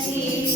Jesus.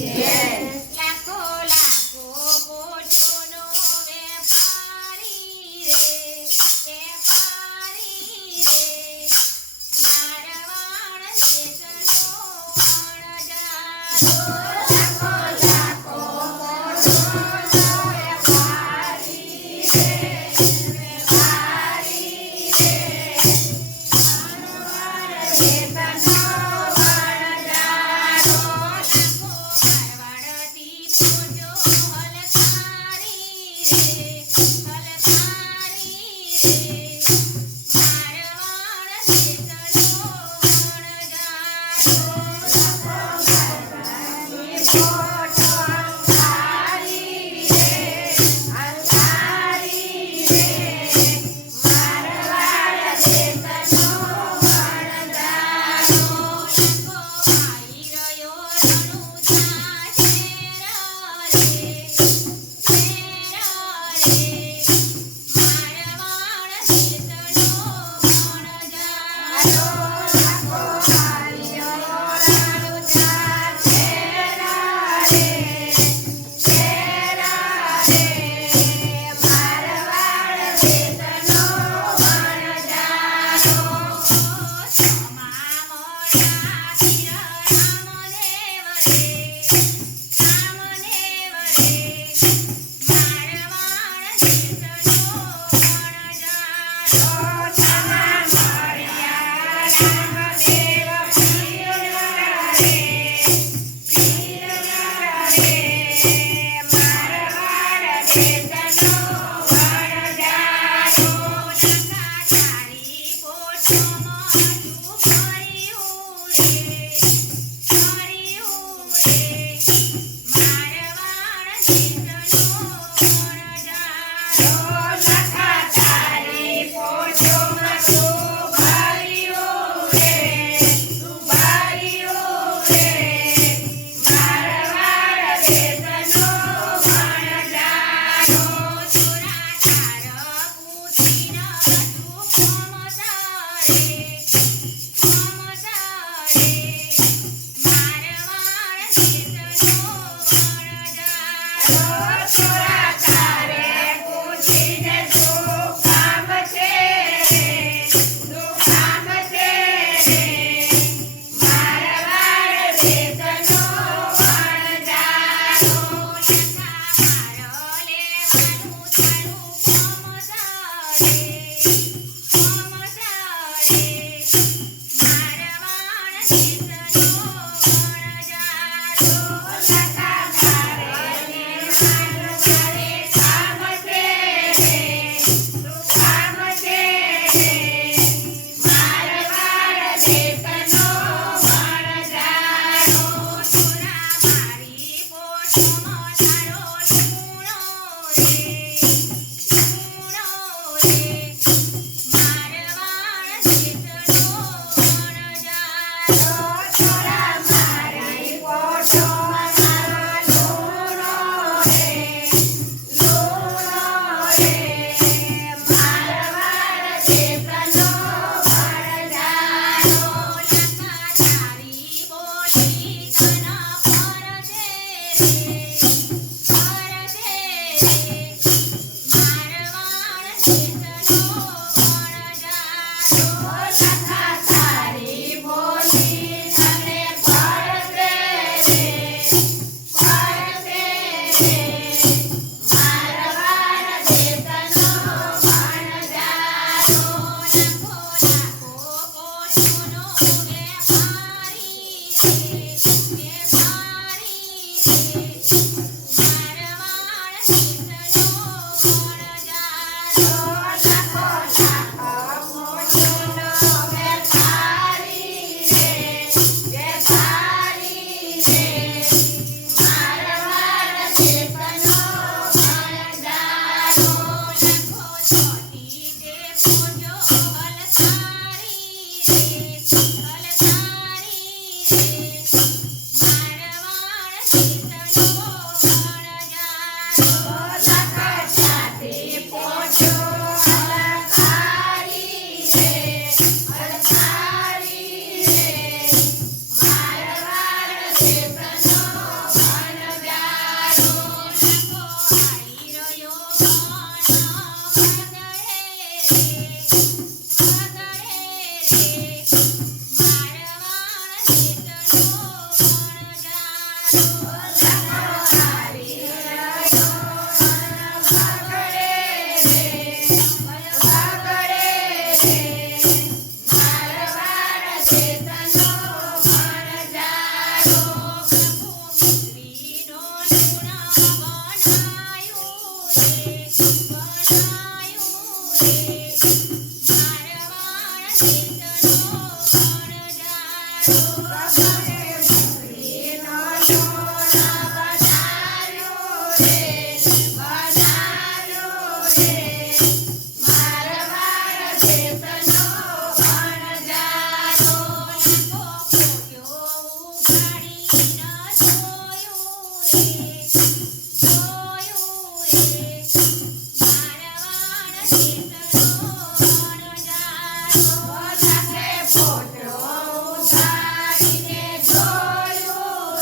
Thank you.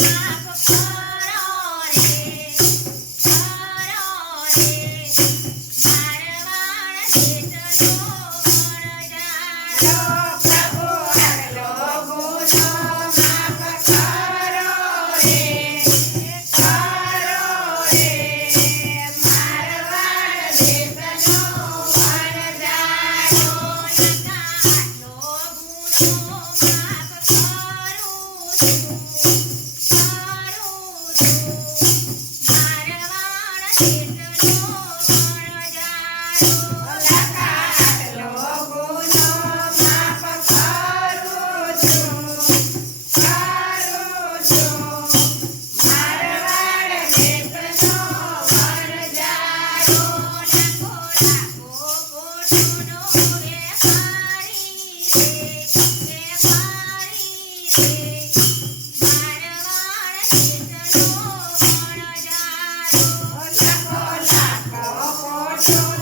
Yeah. Johnny.